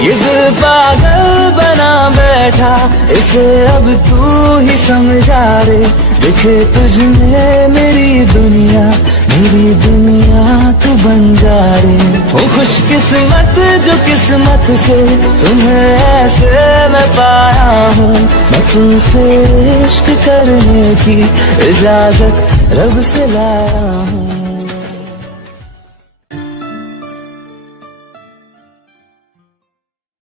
ये दिल पागल बना बैठा, इसे अब तू ही समझा रे। दिखे तुझ में मेरी दुनिया तू बन जा रे। वो खुशकिस्मत जो किस्मत से तुम्हें ऐसे मैं पाया हूँ। मैं तुमसे इश्क करने की इजाजत रब से लाया हूँ।